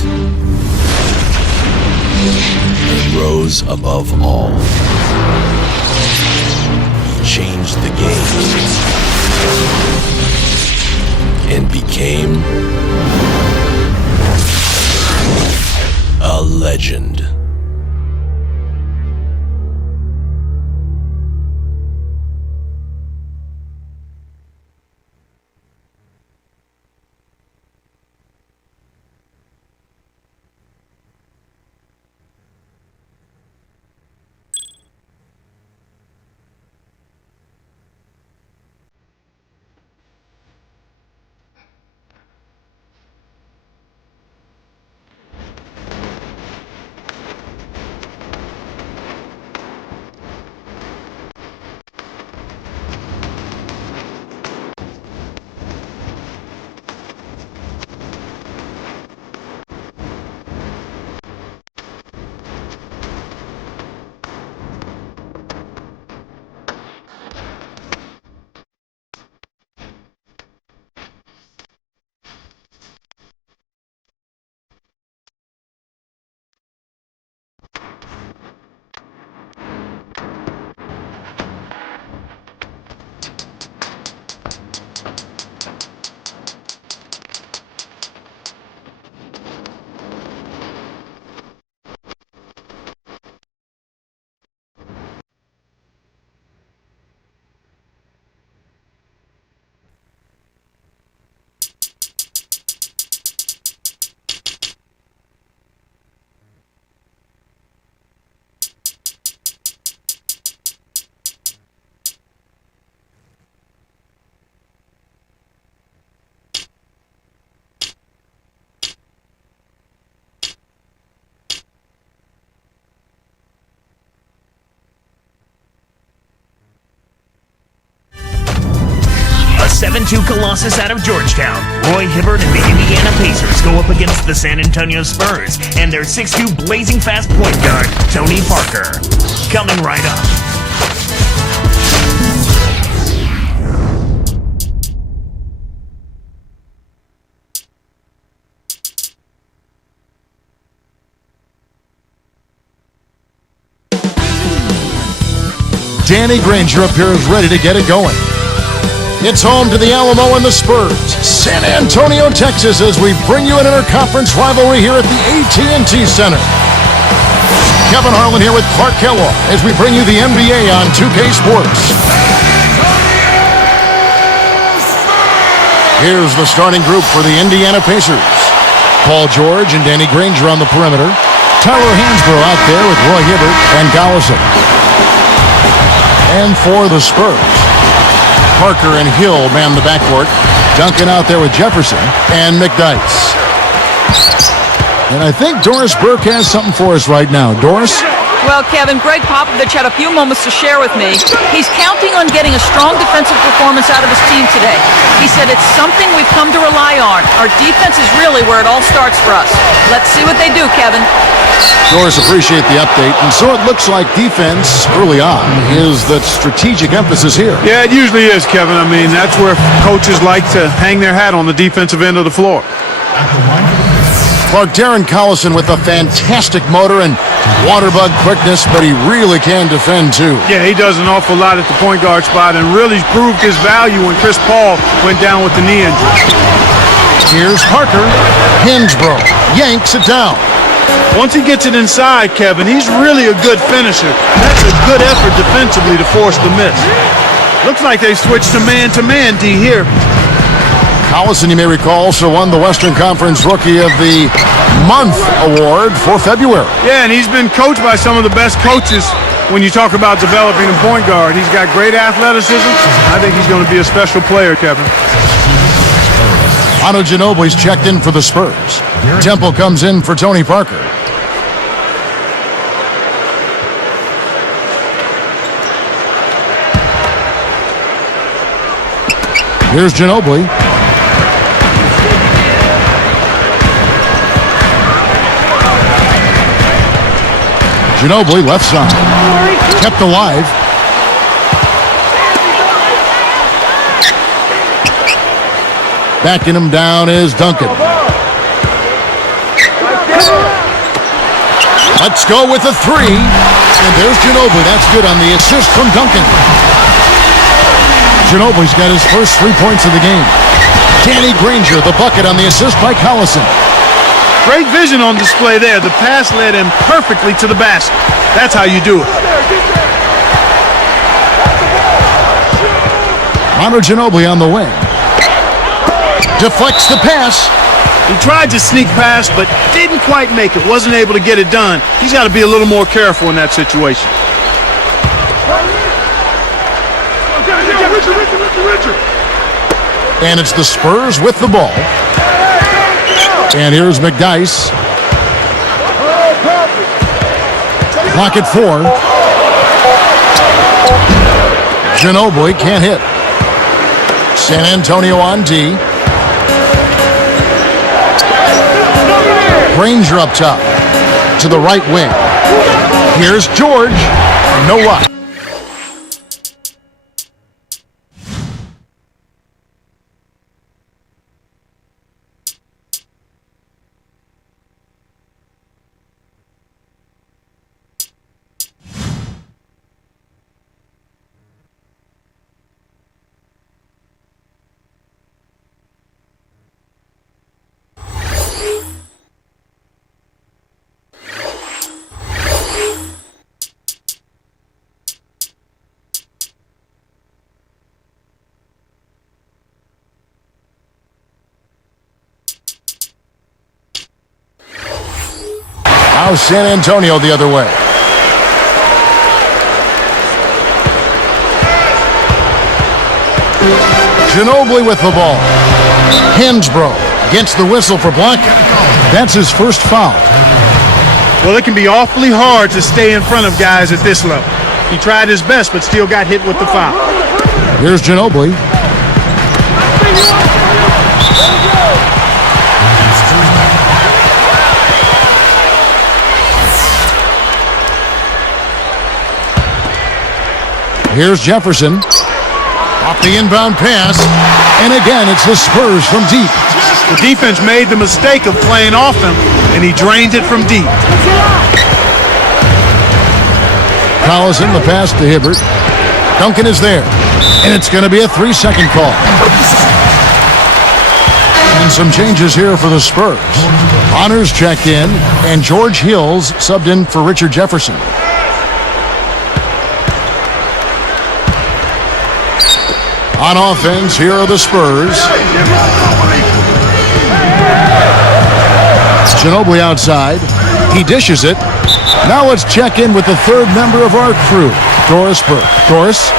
feet and rose above all. He changed the game and became a legend. A 7-2 Colossus out of Georgetown. Roy Hibbert and the Indiana Pacers go up against the San Antonio Spurs and their 6'2 blazing fast point guard, Tony Parker. Coming right up. Danny Granger up here is ready to get it going. It's home to the Alamo and the Spurs, San Antonio, Texas, as we bring you an interconference rivalry here at the AT&T Center. Kevin Harlan here with Clark Kellogg as we bring you the NBA on 2K Sports. Here's the starting group for the Indiana Pacers. Paul George and Danny Granger on the perimeter. Tyler Hansbrough out there with Roy Hibbert and Gollison. And for the Spurs, Parker and Hill man the backcourt. Duncan out there with Jefferson and McDyess. And I think Doris Burke has something for us right now. Doris? Well, Kevin, Greg Popovich had a few moments to share with me. He's counting on getting a strong defensive performance out of his team today. He said it's something we've come to rely on. Our defense is really where it all starts for us. Let's see what they do, Kevin. Doris, appreciate the update. And so it looks like defense early on is the strategic emphasis here. Yeah, it usually is, Kevin. I mean, that's where coaches like to hang their hat on the defensive end of the floor. Clark, Darren Collison with a fantastic motor and waterbug quickness, but he really can defend too. Yeah, he does an awful lot at the point guard spot and really proved his value when Chris Paul went down with the knee injury. Here's Parker. Hansbrough yanks it down. Once he gets it inside, Kevin, he's really a good finisher. That's a good effort defensively to force the miss. Looks like they switched to man D here. Collison, you may recall, also won the Western Conference Rookie of the Month award for February. Yeah, and he's been coached by some of the best coaches when you talk about developing a point guard. He's got great athleticism. I think he's going to be a special player, Kevin. Otto Ginobili's checked in for the Spurs. Temple comes in for Tony Parker. Here's Ginobili. Ginobili, left side. Kept alive. Backing him down is Duncan. Let's go with the three. And there's Ginobili. That's good on the assist from Duncan. Ginobili's got his first 3 points of the game. Danny Granger, the bucket on the assist by Collison. Great vision on display there. The pass led him perfectly to the basket. That's how you do it. Manu Ginobili on the wing. Deflects the pass. He tried to sneak past, but didn't quite make it. Wasn't able to get it done. He's got to be a little more careful in that situation. And it's the Spurs with the ball. And here's McDyess. Clock at 4. Ginobili can't hit. San Antonio on D. Granger up top to the right wing. Here's George. No luck. Now San Antonio the other way. Ginobili with the ball. Hansbrough gets the whistle for block. That's his first foul. Well, it can be awfully hard to stay in front of guys at this level. He tried his best, but still got hit with the foul. Here's Ginobili. Here's Jefferson. Off the inbound pass. And again, it's the Spurs from deep. The defense made the mistake of playing off him, and he drained it from deep. Collison, the pass to Hibbert. Duncan is there. And it's going to be a 3-second call. And some changes here for the Spurs. Honors checked in, and George Hills subbed in for Richard Jefferson. On offense, here are the Spurs. Ginobili outside. He dishes it. Now let's check in with the third member of our crew, Doris Burke. Doris?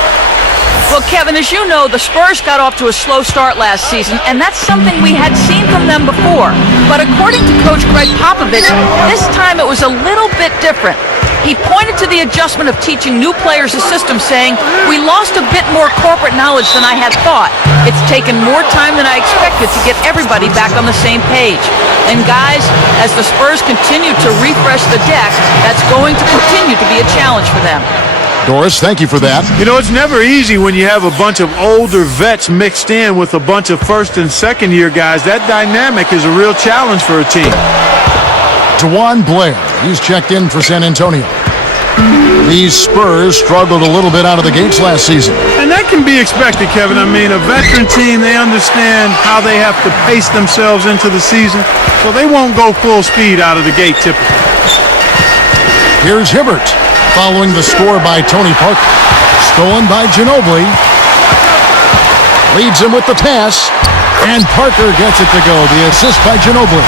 Well, Kevin, as you know, the Spurs got off to a slow start last season, and that's something we had seen from them before. But according to Coach Greg Popovich, this time it was a little bit different. He pointed to the adjustment of teaching new players a system, saying, "We lost a bit more corporate knowledge than I had thought. It's taken more time than I expected to get everybody back on the same page." And guys, as the Spurs continue to refresh the deck, that's going to continue to be a challenge for them. Doris, thank you for that. You know, it's never easy when you have a bunch of older vets mixed in with a bunch of first and second year guys. That dynamic is a real challenge for a team. DeJuan Blair, he's checked in for San Antonio. These Spurs struggled a little bit out of the gates last season. And that can be expected, Kevin. I mean, a veteran team, they understand how they have to pace themselves into the season, so they won't go full speed out of the gate typically. Here's Hibbert, following the score by Tony Parker. Stolen by Ginobili. Leads him with the pass, and Parker gets it to go. The assist by Ginobili.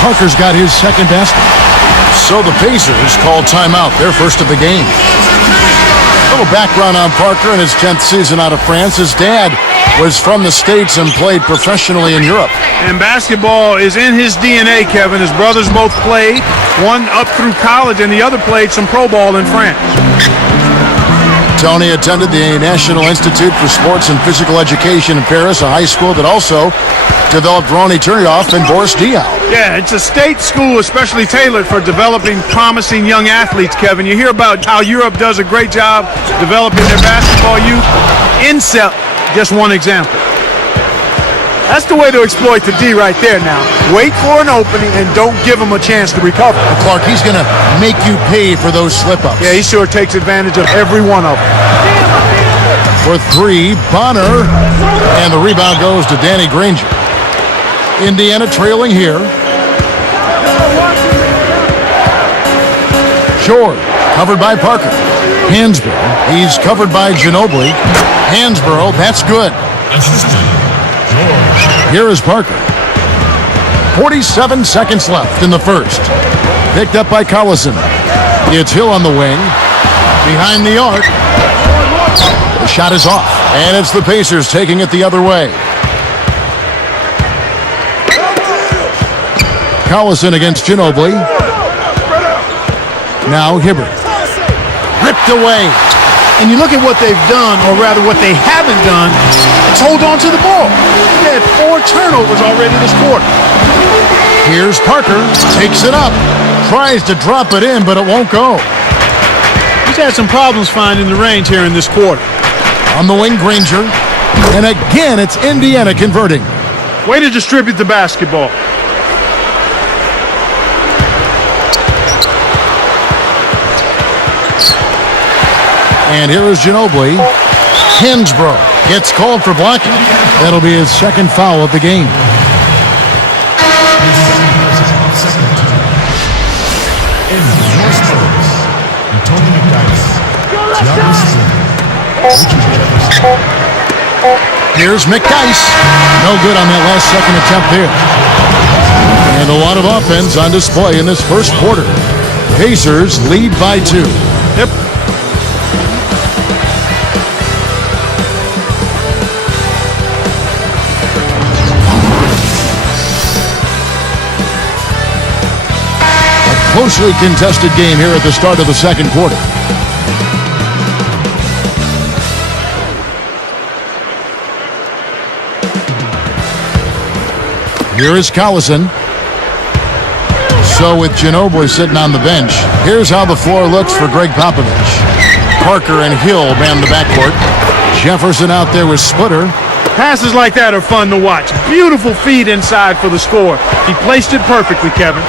Parker's got his second basket. So the Pacers call timeout, their first of the game. A little background on Parker in his 10th season out of France. His dad was from the States and played professionally in Europe. And basketball is in his DNA, Kevin. His brothers both played, one up through college and the other played some pro ball in France. Tony attended the National Institute for Sports and Physical Education in Paris, a high school that also developed Ronny Turioff and Boris Diaw. Yeah, it's a state school especially tailored for developing promising young athletes, Kevin. You hear about how Europe does a great job developing their basketball youth. INSEP, just one example. That's the way to exploit the D right there now. Wait for an opening and don't give him a chance to recover. Clark, he's going to make you pay for those slip-ups. Yeah, he sure takes advantage of every one of them. For three, Bonner. And the rebound goes to Danny Granger. Indiana trailing here. George, covered by Parker. Hansborough, he's covered by Ginobili. Hansborough, that's good. Here is Parker. 47 seconds left in the first. Picked up by Collison. It's Hill on the wing. Behind the arc. The shot is off. And it's the Pacers taking it the other way. Collison against Ginobili. Now Hibbert. Ripped away. And you look at what they've done, or rather what they haven't done, it's hold on to the ball. They had 4 turnovers already this quarter. Here's Parker. Takes it up. Tries to drop it in, but it won't go. He's had some problems finding the range here in this quarter. On the wing, Granger. And again, it's Indiana converting. Way to distribute the basketball. And here is Ginobili. Hansborough gets called for blocking. That'll be his second foul of the game. Here's McDyess. No good on that last second attempt there. And a lot of offense on display in this first quarter. Pacers lead by 2. Yep. Closely contested game here at the start of the second quarter. Here is Collison. So with Ginobili sitting on the bench, here's how the floor looks for Greg Popovich. Parker and Hill man the backcourt. Jefferson out there with Splitter. Passes like that are fun to watch. Beautiful feed inside for the score. He placed it perfectly, Kevin.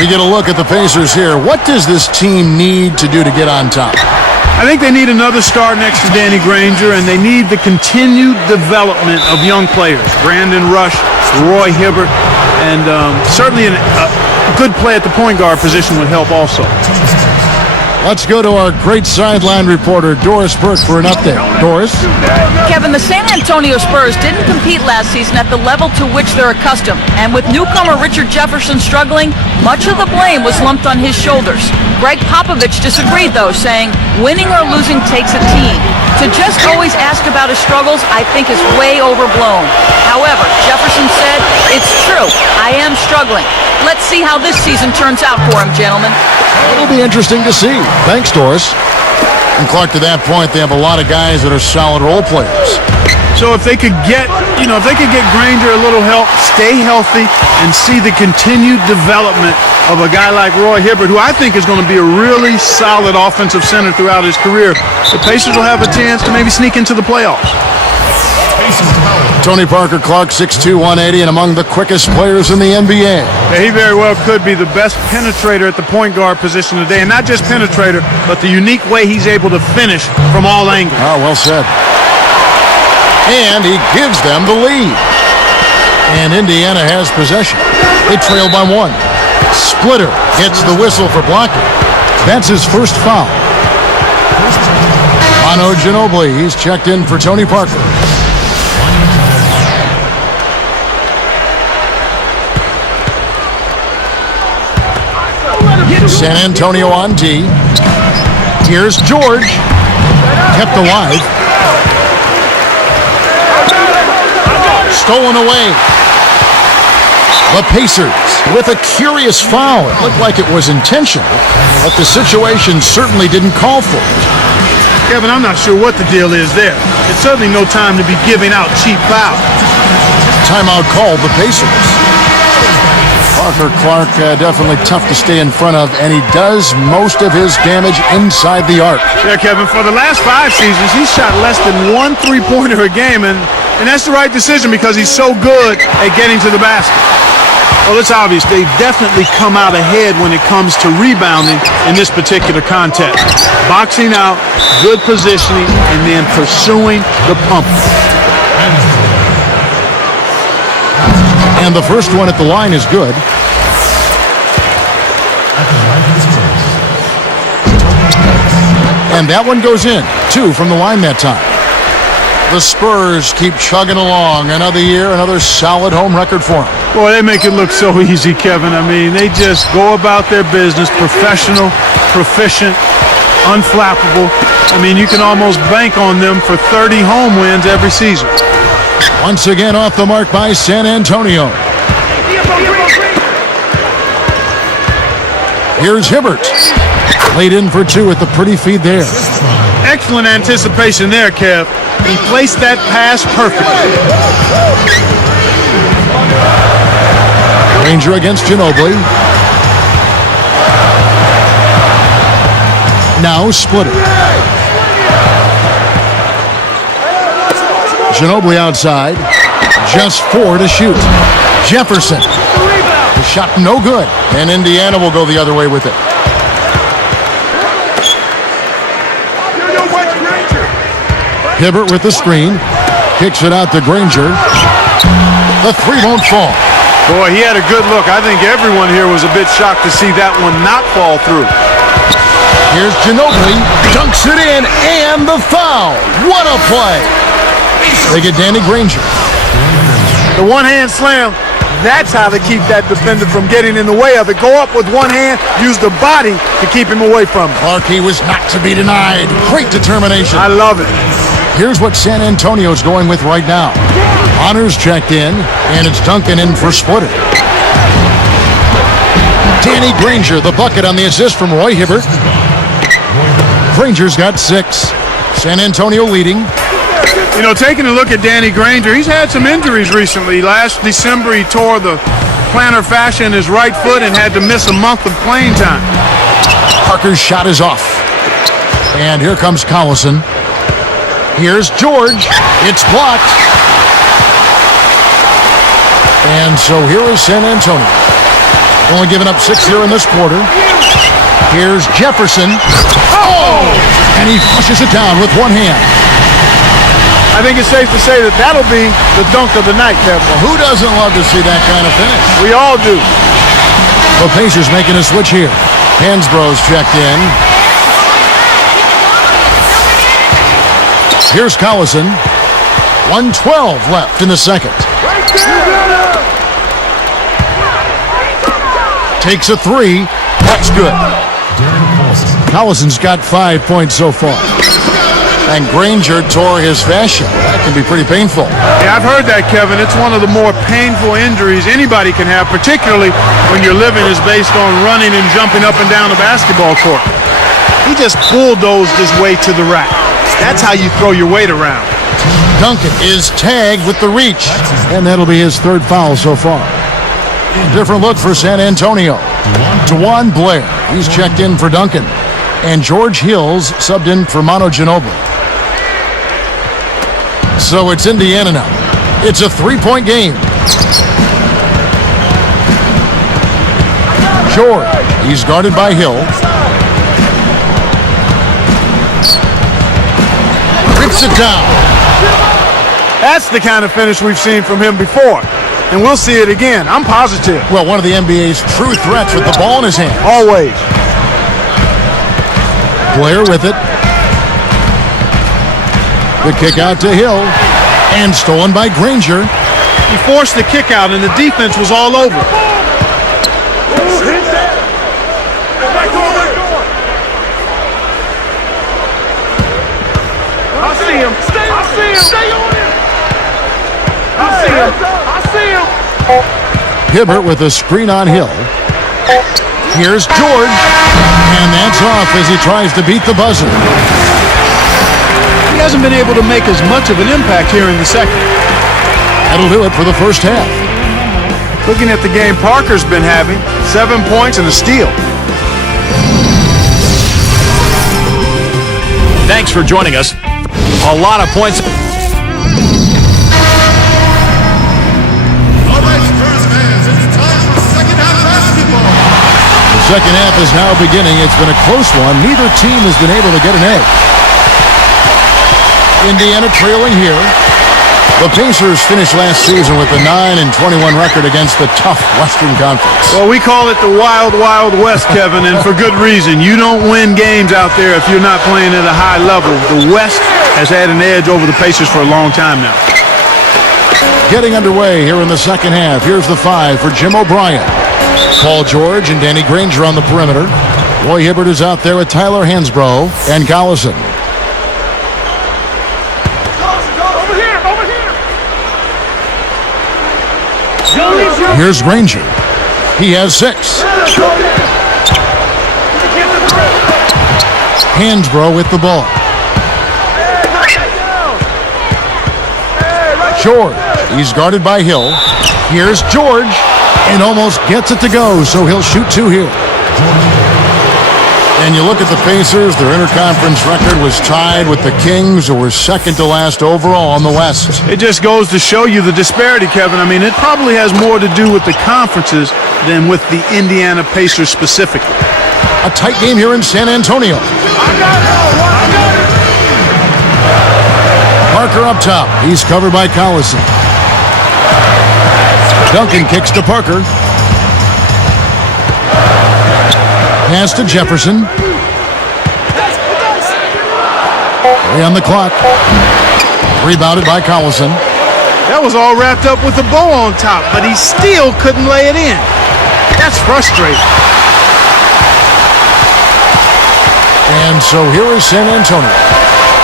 We get a look at the Pacers here. What does this team need to do to get on top? I think they need another star next to Danny Granger, and they need the continued development of young players. Brandon Rush, Roy Hibbert, and certainly a good play at the point guard position would help also. Let's go to our great sideline reporter, Doris Burke, for an update. Doris? Kevin, the San Antonio Spurs didn't compete last season at the level to which they're accustomed. And with newcomer Richard Jefferson struggling, much of the blame was lumped on his shoulders. Greg Popovich disagreed, though, saying winning or losing takes a team. To just always ask about his struggles, I think, is way overblown. However, Jefferson said, it's true, I am struggling. Let's see how this season turns out for him, gentlemen. It'll be interesting to see. Thanks, Doris. And Clark, to that point, they have a lot of guys that are solid role players. So if they could get, if they could get Granger a little help, stay healthy, and see the continued development of a guy like Roy Hibbert, who I think is going to be a really solid offensive center throughout his career, the Pacers will have a chance to maybe sneak into the playoffs. Tony Parker, Clark, 6'2", 180, and among the quickest players in the NBA. Yeah, he very well could be the best penetrator at the point guard position today, and not just penetrator, but the unique way he's able to finish from all angles. Oh, well said. And he gives them the lead. And Indiana has possession. They trail by 1. Splitter gets the whistle for blocking. That's his first foul. Manu Ginobili, he's checked in for Tony Parker. San Antonio on D. Here's George. Kept alive. Stolen away. The Pacers with a curious foul. It looked like it was intentional, but the situation certainly didn't call for it. Kevin, I'm not sure what the deal is there. It's certainly no time to be giving out cheap fouls. Timeout called the Pacers. Parker Clark, definitely tough to stay in front of, and he does most of his damage inside the arc. Yeah, Kevin, for the last 5 seasons, he's shot less than 1 3-pointer a game, and And that's the right decision because he's so good at getting to the basket. Well, it's obvious they've definitely come out ahead when it comes to rebounding in this particular contest. Boxing out, good positioning, and then pursuing the pump. And the first one at the line is good. And that one goes in. 2 from the line that time. The Spurs keep chugging along. Another year, another solid home record for them. Boy, they make it look so easy, Kevin. I mean, they just go about their business, professional, proficient, unflappable. I mean, you can almost bank on them for 30 home wins every season. Once again off the mark by San Antonio. Here's Hibbert. Laid in for 2 with the pretty feed there. Excellent anticipation there, Kev. He placed that pass perfectly. Granger against Ginobili. Now split it. Ginobili outside. Just 4 to shoot. Jefferson. The shot no good. And Indiana will go the other way with it. Hibbert with the screen. Kicks it out to Granger. The 3 won't fall. Boy, he had a good look. I think everyone here was a bit shocked to see that one not fall through. Here's Ginobili. Dunks it in, and the foul. What a play. They get Danny Granger. The one-hand slam, that's how to keep that defender from getting in the way of it. Go up with one hand, use the body to keep him away from it. Clarkey was not to be denied. Great determination. I love it. Here's what San Antonio's going with right now. Honors checked in, and it's Duncan in for splitter. Danny Granger, the bucket on the assist from Roy Hibbert. Granger's got 6. San Antonio leading. You know, taking a look at Danny Granger, he's had some injuries recently. Last December, he tore the plantar fascia in his right foot and had to miss a month of playing time. Parker's shot is off. And here comes Collison. Here's George. It's blocked. And so here is San Antonio. Only giving up 6 here in this quarter. Here's Jefferson. Oh! And he flushes it down with one hand. I think it's safe to say that that'll be the dunk of the night, Kevin. Well, who doesn't love to see that kind of finish? We all do. The Pacers making a switch here. Hansbrough's checked in. Here's Collison. 1:12 left in the second. Takes a 3. That's good. Collison's got 5 points so far. And Granger tore his fascia. That can be pretty painful. Yeah, I've heard that, Kevin. It's one of the more painful injuries anybody can have, particularly when your living is based on running and jumping up and down a basketball court. He just bulldozed his way to the rack. That's how you throw your weight around. Duncan is tagged with the reach. And that'll be his 3rd foul so far. Different look for San Antonio. DeJuan Blair, he's checked in for Duncan. And George Hills subbed in for Manu Ginobili. So it's Indiana now. It's a 3-point game. George, he's guarded by Hill. Rips it down. That's the kind of finish we've seen from him before. And we'll see it again. I'm positive. Well, one of the NBA's true threats with the ball in his hand. Always. Blair with it. The kick out to Hill. And stolen by Granger. He forced the kick out, and the defense was all over. I see him. I see him. Stay on him. I see him. I see him. Hibbert with a screen on Hill. Here's George. And that's off as he tries to beat the buzzer. He hasn't been able to make as much of an impact here in the second. That'll do it for the first half. Looking at the game Parker's been having, 7 points and a steal. Thanks for joining us. A lot of points. Second half is now beginning. It's been a close one. Neither team has been able to get an edge. Indiana trailing here. The Pacers finished last season with a 9-21 record against the tough Western Conference. Well, we call it the Wild, Wild West, Kevin, and for good reason. You don't win games out there if you're not playing at a high level. The West has had an edge over the Pacers for a long time now. Getting underway here in the second half. Here's the 5 for Jim O'Brien. Paul George and Danny Granger on the perimeter. Roy Hibbert is out there with Tyler Hansbrough and Collison. Here's Granger. He has 6. Hansbrough with the ball. George. He's guarded by Hill. Here's George. And almost gets it to go, so he'll shoot 2 here. And you look at the Pacers, their interconference record was tied with the Kings, who were second to last overall in the West. It just goes to show you the disparity, Kevin. I mean, it probably has more to do with the conferences than with the Indiana Pacers specifically. A tight game here in San Antonio. Parker up top. He's covered by Collison. Duncan kicks to Parker. Pass to Jefferson. 3 on the clock. Rebounded by Collison. That was all wrapped up with a bow on top, but he still couldn't lay it in. That's frustrating. And so here is San Antonio.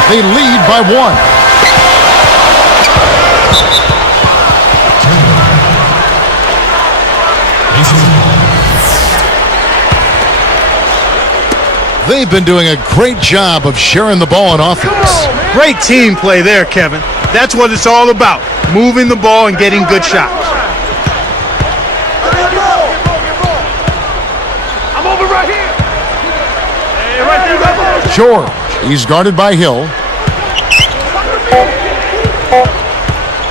They lead by 1. They've been doing a great job of sharing the ball on offense. Great team play there, Kevin. That's what it's all about, moving the ball and getting good shots. I'm over right here. Hey, right there, George. He's guarded by Hill.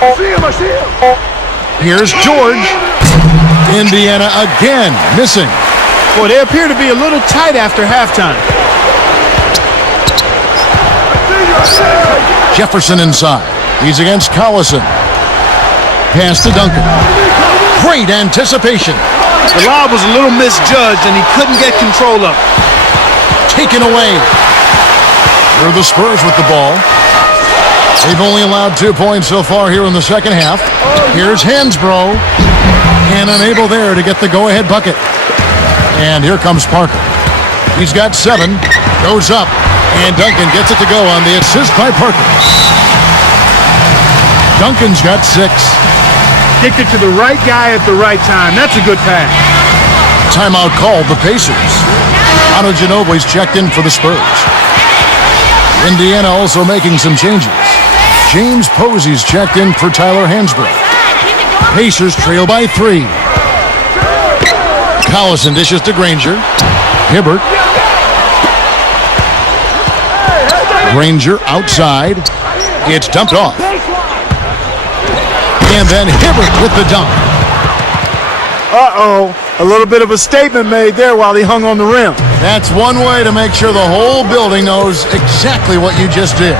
I see him. Here's George. Indiana again missing. Boy, they appear to be a little tight after halftime. Jefferson inside. He's against Collison. Pass to Duncan. Great anticipation. The lob was a little misjudged, and he couldn't get control of it. Taken away. Here are the Spurs with the ball. They've only allowed 2 points so far here in the second half. Here's Hansbrough. And unable there to get the go-ahead bucket. And here comes Parker. He's got 7. Goes up. And Duncan gets it to go on the assist by Parker. Duncan's got 6. Kicked it to the right guy at the right time. That's a good pass. Timeout called the Pacers. Otto Ginobili's checked in for the Spurs. Indiana also making some changes. James Posey's checked in for Tyler Hansbrough. Pacers trail by 3. Collison dishes to Granger. Hibbert. Granger outside. It's dumped off. And then Hibbert with the dunk. Uh-oh. A little bit of a statement made there while he hung on the rim. That's one way to make sure the whole building knows exactly what you just did.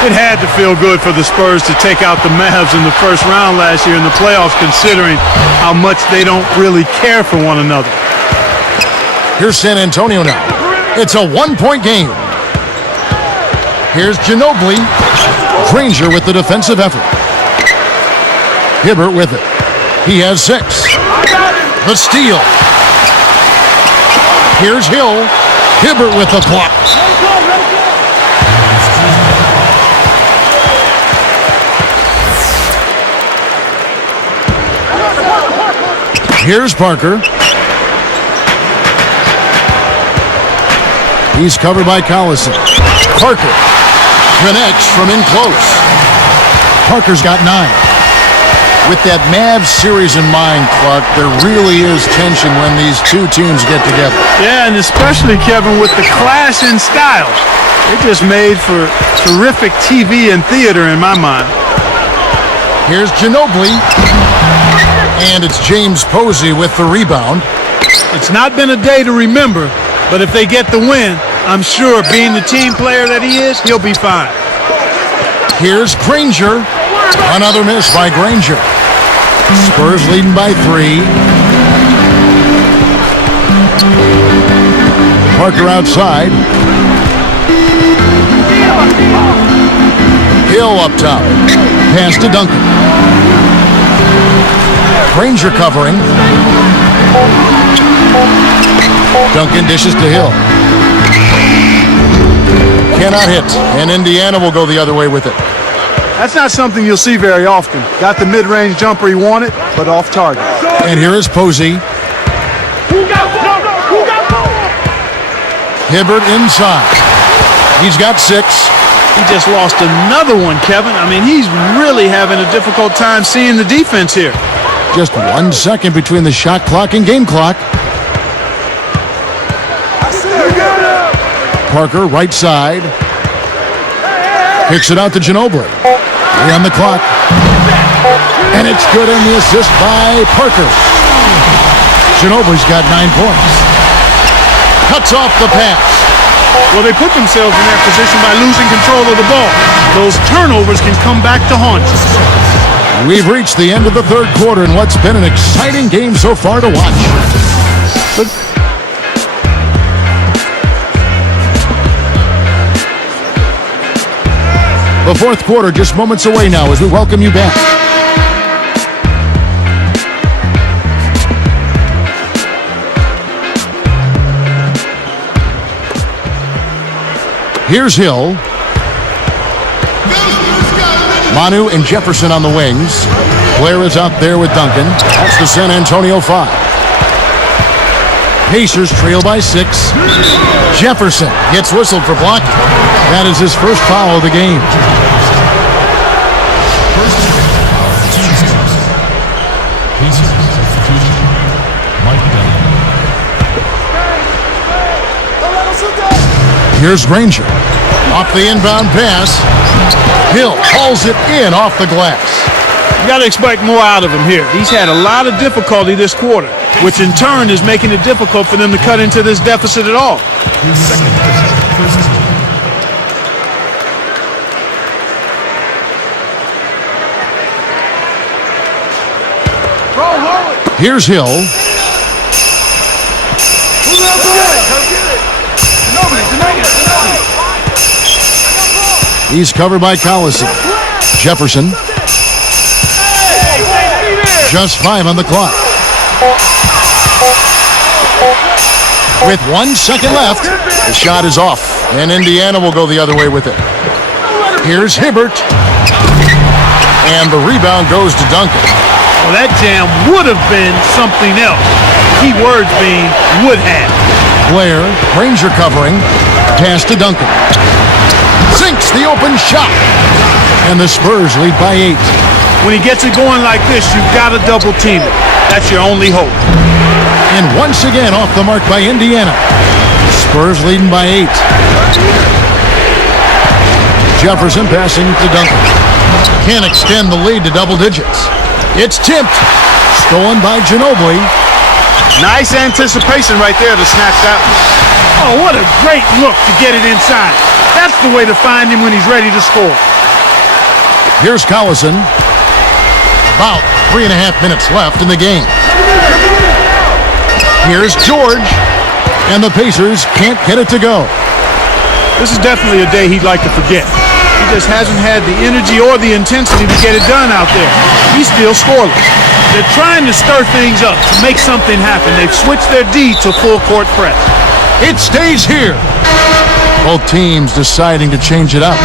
It had to feel good for the Spurs to take out the Mavs in the first round last year in the playoffs, considering how much they don't really care for one another. Here's San Antonio now. It's a 1-point game. Here's Ginobili. Granger with the defensive effort. Hibbert with it. He has 6. The steal. Here's Hill. Hibbert with the block. Here's Parker. He's covered by Collison. Parker connects from in close. Parker's got 9. With that Mavs series in mind, Clark, there really is tension when these two teams get together. Yeah, and especially, Kevin, with the clash in styles. It just made for terrific TV and theater in my mind. Here's Ginobili. And it's James Posey with the rebound. It's not been a day to remember, but if they get the win, I'm sure being the team player that he is, he'll be fine. Here's Granger. Another miss by Granger. Spurs leading by 3. Parker outside. Hill up top. Pass to Duncan. Granger covering. Duncan dishes to Hill. Cannot hit, and Indiana will go the other way with it. That's not something you'll see very often. Got the mid-range jumper he wanted, but off target. And here is Posey. Hibbert inside. He's got 6. He just lost another one, Kevin. I mean, he's really having a difficult time seeing the defense here. Just 1 second between the shot clock and game clock. Parker, right side. Kicks it out to Ginobili. 3 on the clock. And it's good on the assist by Parker. Ginobili's got 9 points. Cuts off the pass. Well, they put themselves in that position by losing control of the ball. Those turnovers can come back to haunt you. We've reached the end of the third quarter in what's been an exciting game so far to watch. The fourth quarter just moments away now as we welcome you back. Here's Hill. Manu and Jefferson on the wings. Blair is out there with Duncan. That's the San Antonio 5. Pacers trail by 6. Jefferson gets whistled for blocking. That is his first foul of the game. Here's Granger. Off the inbound pass. Hill hauls it in off the glass. You got to expect more out of him here. He's had a lot of difficulty this quarter, which in turn is making it difficult for them to cut into this deficit at all. Here's Hill. He's covered by Collison. Jefferson. Just 5 on the clock. With 1 second left, the shot is off, and Indiana will go the other way with it. Here's Hibbert. And the rebound goes to Duncan. Well, that jam would have been something else. Key words being would have. Blair, Granger covering. Pass to Duncan. Sinks the open shot. And the Spurs lead by 8. When he gets it going like this, you've got to double team it. That's your only hope. And once again off the mark by Indiana. Spurs leading by 8. Jefferson passing to Duncan. Can't extend the lead to double digits. It's tipped. Stolen by Ginobili. Nice anticipation right there to snatch that one. Oh, what a great look to get it inside. That's the way to find him when he's ready to score. Here's Collison. About 3.5 minutes left in the game. Here's George. And the Pacers can't get it to go. This is definitely a day he'd like to forget. He just hasn't had the energy or the intensity to get it done out there. He's still scoreless. They're trying to stir things up, to make something happen. They've switched their D to full court press. It stays here. Both teams deciding to change it up.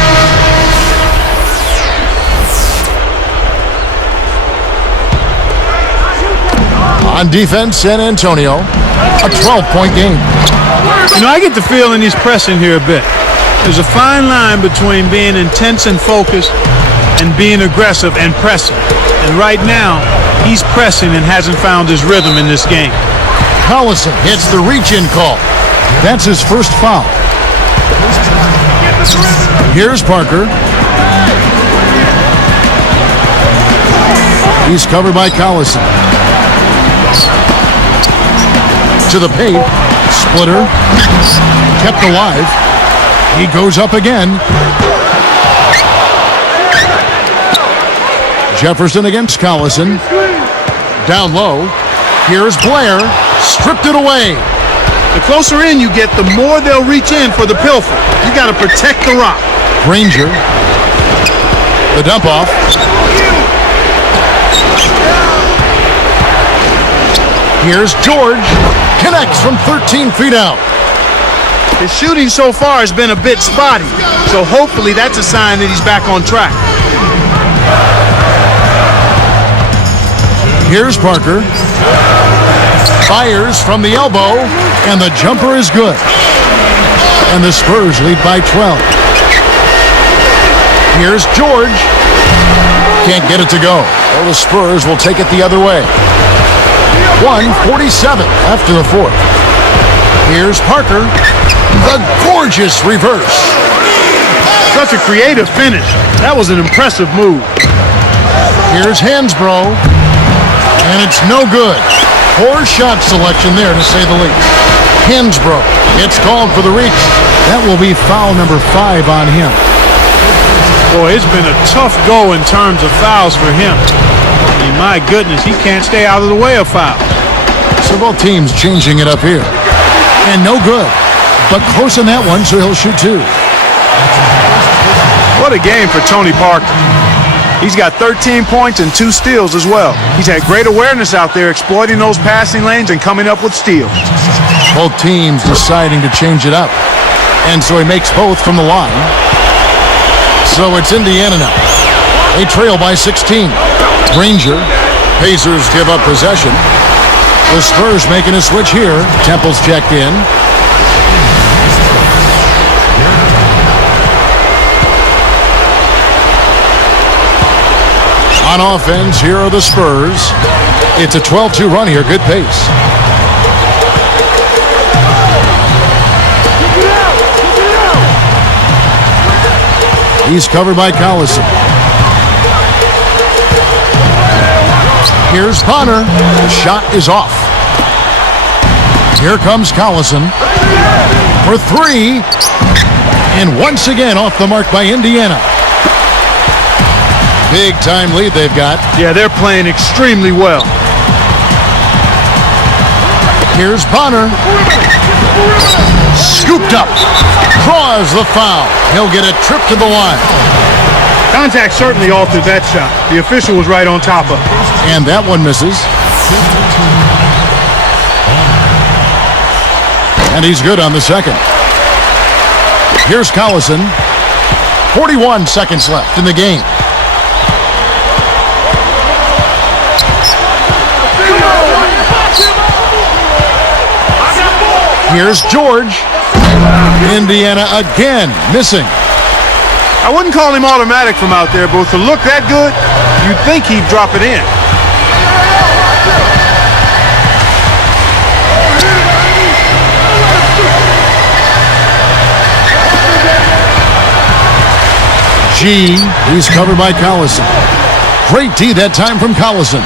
On defense, San Antonio, a 12-point game. You know, I get the feeling he's pressing here a bit. There's a fine line between being intense and focused and being aggressive and pressing. And right now, he's pressing and hasn't found his rhythm in this game. Collison hits the reach-in call. That's his first foul. Here's Parker. He's covered by Collison. To the paint. Splitter. Kept alive. He goes up again. Jefferson against Collison. Down low. Here's Blair. Stripped it away. The closer in you get, the more they'll reach in for the pilfer. You got to protect the rock. Granger. The dump off. Here's George. Connects from 13 feet out. His shooting so far has been a bit spotty, so hopefully that's a sign that he's back on track. Here's Parker. Fires from the elbow, and the jumper is good. And the Spurs lead by 12. Here's George. Can't get it to go. Well, the Spurs will take it the other way. 1:47 after the fourth. Here's Parker. The gorgeous reverse. Such a creative finish. That was an impressive move. Here's Hansbrough. And it's no good. Poor shot selection there, to say the least. Hansbrough. It's called for the reach. That will be foul number 5 on him. Boy, it's been a tough go in terms of fouls for him. I mean, my goodness, he can't stay out of the way of foul. So both teams changing it up here. And no good. But close on that one, so he'll shoot 2. What a game for Tony Parker. He's got 13 points and 2 steals as well. He's had great awareness out there, exploiting those passing lanes and coming up with steals. Both teams deciding to change it up. And so he makes both from the line. So it's Indiana now. They trail by 16. Granger. Pacers give up possession. The Spurs making a switch here. Temple's checked in. On offense, here are the Spurs. It's a 12-2 run here. Good pace. He's covered by Collison. Here's Bonner. The shot is off. Here comes Collison for 3. And once again off the mark by Indiana. Big time lead they've got. Yeah, they're playing extremely well. Here's Bonner. Scooped up. Draws the foul. He'll get a trip to the line. Contact certainly altered that shot. The official was right on top of it. And that one misses. And he's good on the second. Here's Collison. 41 seconds left in the game. Here's George. Indiana again missing. I wouldn't call him automatic from out there, but to look that good, you'd think he'd drop it in. He's covered by Collison. Great D that time from Collison.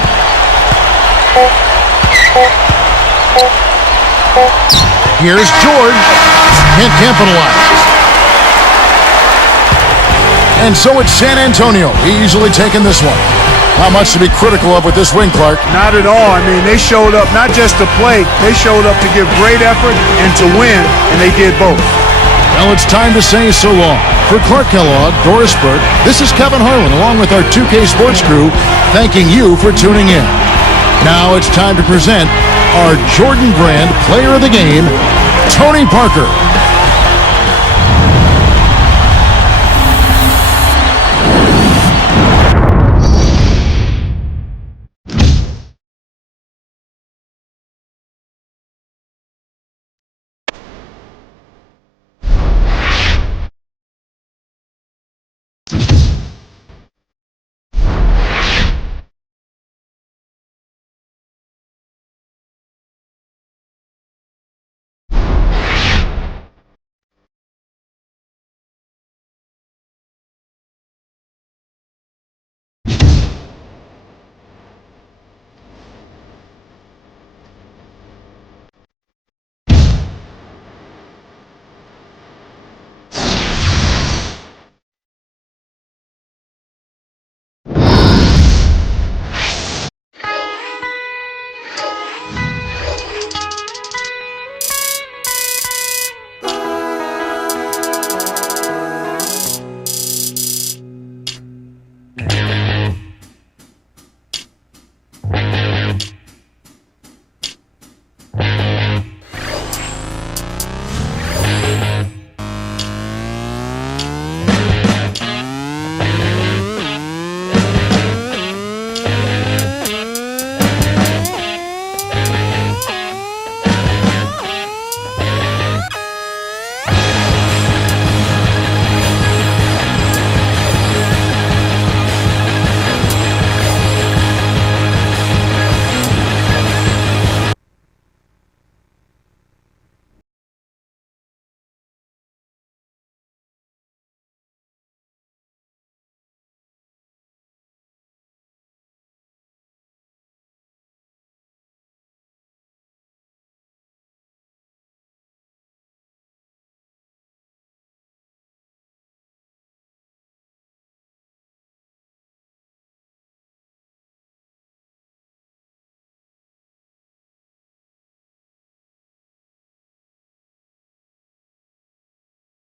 Here's George. Can't capitalize. And so it's San Antonio easily taking this one. Not much to be critical of with this win, Clark. Not at all. I mean, they showed up not just to play, they showed up to give great effort and to win, and they did both. Well, it's time to say so long. For Clark Kellogg, Doris Burke, this is Kevin Harlan along with our 2K Sports crew, thanking you for tuning in. Now it's time to present our Jordan Brand Player of the Game, Tony Parker.